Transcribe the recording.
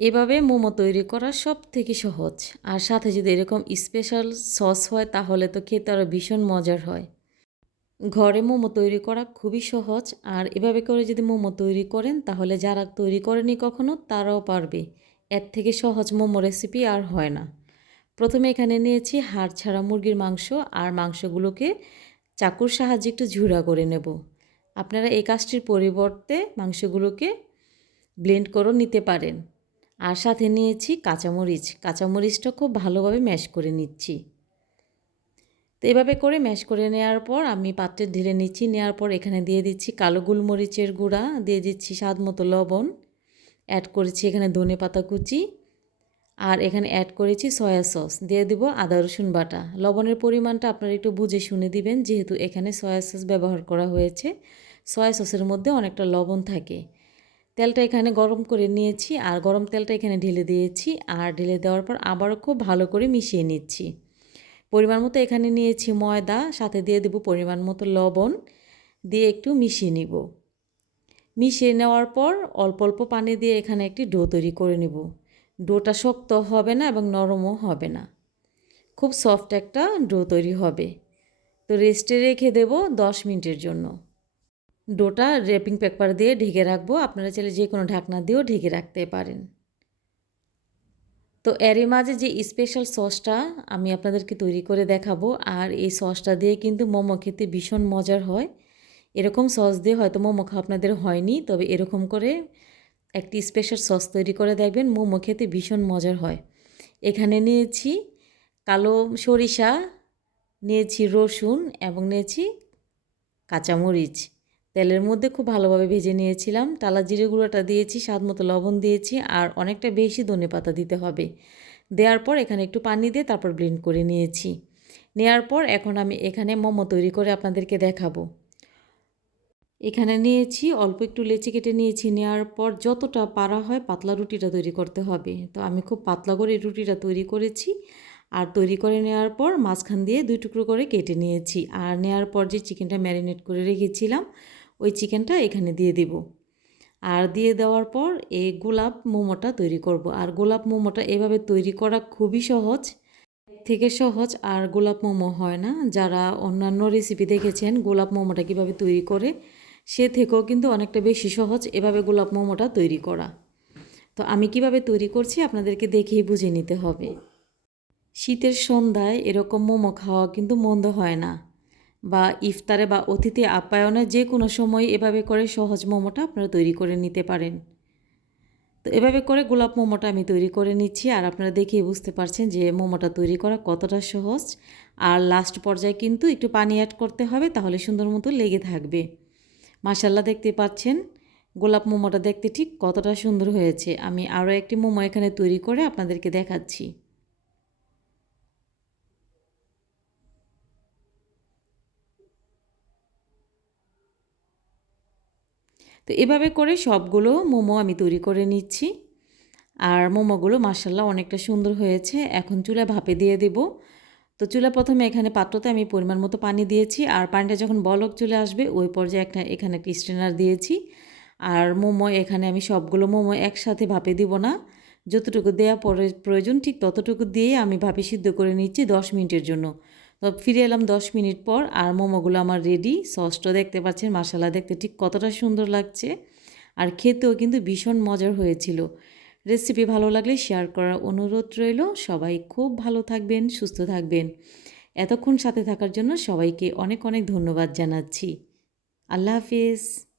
এভাবে মোমো তৈরি করা সব থেকে সহজ। আর সাথে যদি এরকম স্পেশাল সস হয়, তাহলে তো খেতে আরও ভীষণ মজার হয়। ঘরে মোমো তৈরি করা খুবই সহজ। আর এভাবে করে যদি মোমো তৈরি করেন, তাহলে যারা তৈরি করেনি কখনো, তারাও পারবে। এর থেকে সহজ মোমো রেসিপি আর হয় না। প্রথমে এখানে নিয়েছি হাড় ছাড়া মুরগির মাংস। আর মাংসগুলোকে চাকুর সাহায্যে একটু ঝুড়া করে নেব। আপনারা এই কাজটির পরিবর্তে মাংসগুলোকে ব্লেন্ড করে নিতে পারেন। আর সাথে নিয়েছি কাঁচামরিচ। কাঁচামরিচটা খুব ভালোভাবে ম্যাশ করে নিচ্ছি। তো এভাবে করে ম্যাশ করে নেওয়ার পর আমি পাত্রে ঢেলে নিচ্ছি। নেওয়ার পর এখানে দিয়ে দিচ্ছি কালো গোলমরিচের গুঁড়া, দিয়ে দিচ্ছি স্বাদ মতো লবণ। অ্যাড করেছি এখানে ধনে পাতা কুচি। আর এখানে অ্যাড করেছি সয়া সস দিয়ে দিব আদা, রসুন বাটা। লবণের পরিমাণটা আপনারা একটু বুঝে শুনে দিবেন, যেহেতু এখানে সয়া সস ব্যবহার করা হয়েছে। সয়া সসের মধ্যে অনেকটা লবণ থাকে। তেলটা এখানে গরম করে নিয়েছি আর গরম তেলটা এখানে ঢেলে দিয়েছি আর ঢেলে দেওয়ার পর আবারও খুব ভালো করে মিশিয়ে নিচ্ছি। পরিমাণ মতো এখানে নিয়েছি ময়দা, সাথে দিয়ে দেবো পরিমাণ মতো লবণ, দিয়ে একটু মিশিয়ে নিব। মিশিয়ে নেওয়ার পর অল্প অল্প পানি দিয়ে এখানে একটি ডো তৈরি করে নেব। ডোটা শক্ত হবে না এবং নরমও হবে না। খুব সফট একটা ডো তৈরি হবে। তো রেস্টে রেখে দেব দশ মিনিটের জন্য। ডোটা র্যাপিং পেপার দিয়ে ঢেকে রাখব। আপনারা চাইলে যে কোনো ঢাকনা দিয়েও ঢেকে রাখতে পারেন। তো এরই মাঝে যে স্পেশাল সসটা আমি আপনাদেরকে তৈরি করে দেখাবো, আর এই সসটা দিয়ে কিন্তু মোমো খেতে ভীষণ মজার হয়। এরকম সস দিয়ে হয়তো মোমো খাওয়া আপনাদের হয়নি, তবে এরকম করে একটি স্পেশাল সস তৈরি করে দেখবেন, মোমো খেতে ভীষণ মজার হয়। এখানে নিয়েছি কালো সরিষা, নিয়েছি রসুন এবং নিয়েছি কাঁচামরিচ। তেলের মধ্যে খুব ভালোভাবে ভেজে নিয়েছিলাম। টালা জিরে গুঁড়োটা দিয়েছি, স্বাদ মতো লবণ দিয়েছি আর অনেকটা বেশি ধনে পাতা দিতে হবে। দেওয়ার পর এখানে একটু পানি দিয়ে তারপর ব্লেন্ড করে নিয়েছি। নেওয়ার পর এখন আমি এখানে মোমো তৈরি করে আপনাদেরকে দেখাবো। এখানে নিয়েছি, অল্প একটু লেচি কেটে নিয়েছি। নেওয়ার পর যতটা পারা হয় পাতলা রুটিটা তৈরি করতে হবে। তো আমি খুব পাতলা করে রুটিটা তৈরি করেছি আর তৈরি করে নেওয়ার পর মাঝখান দিয়ে দুই টুকরো করে কেটে নিয়েছি। আর নেওয়ার পর যে চিকেনটা ম্যারিনেট করে রেখেছিলাম ওই চিকেনটা এখানে দিয়ে দিব। আর দিয়ে দেওয়ার পর এই গোলাপ মোমোটা তৈরি করব। আর গোলাপ মোমোটা এভাবে তৈরি করা খুবই সহজ থেকে সহজ আর গোলাপ মোমো হয় না। যারা অন্যান্য রেসিপি দেখেছেন, গোলাপ মোমোটা কীভাবে তৈরি করে, সে থেকেও কিন্তু অনেকটা বেশি সহজ এভাবে গোলাপ মোমোটা তৈরি করা। তো আমি কীভাবে তৈরি করছি আপনাদেরকে দেখেই বুঝে নিতে হবে। শীতের সন্ধ্যায় এরকম মোমো খাওয়া কিন্তু মন্দ হয় না। বা ইফতারে বা অতিথি আপ্যায়নে যে কোনো সময় এভাবে করে সহজ মোমোটা আপনারা তৈরি করে নিতে পারেন। তো এভাবে করে গোলাপ মোমোটা আমি তৈরি করে নিচ্ছি আর আপনারা দেখেই বুঝতে পারছেন যে মোমোটা তৈরি করা কতটা সহজ। আর লাস্ট পর্যায়ে কিন্তু একটু পানি অ্যাড করতে হবে তাহলে সুন্দর মতো লেগে থাকবে। মাসাল্লাহ দেখতে পাচ্ছেন, গোলাপ মোমোটা দেখতে ঠিক কতটা সুন্দর হয়েছে। আমি আরও একটি মোমো এখানে তৈরি করে আপনাদেরকে দেখাচ্ছি। তো এভাবে করে সবগুলো মোমো আমি তৈরি করে নিচ্ছি। আর মোমোগুলো মার্শাল্লাহ অনেকটা সুন্দর হয়েছে। এখন চুলা ভাপে দিয়ে দেব। তো চুলা প্রথমে এখানে পাত্রতে আমি পরিমাণ মতো পানি দিয়েছি। আর পানিটা যখন বলক চলে আসবে, ওই পর্যায়ে একটা এখানে একটা স্ট্রেনার দিয়েছি। আর মোমো এখানে আমি সবগুলো মোমো একসাথে ভাপে দিব না। যতটুকু দেওয়া পরে প্রয়োজন ঠিক ততটুকু দিয়ে আমি ভাপে সিদ্ধ করে নিচ্ছি দশ মিনিটের জন্য। ফিরে এলাম দশ মিনিট পর আর মোমোগুলো আমার রেডি সসটা দেখতে পাচ্ছেন মশালা দেখতে ঠিক কতটা সুন্দর লাগছে। আর খেতেও কিন্তু ভীষণ মজার হয়েছিল। রেসিপি ভালো লাগলে শেয়ার করার অনুরোধ রইল। সবাই খুব ভালো থাকবেন, সুস্থ থাকবেন। এতক্ষণ সাথে থাকার জন্য সবাইকে অনেক অনেক ধন্যবাদ জানাচ্ছি। আল্লাহ হাফিজ।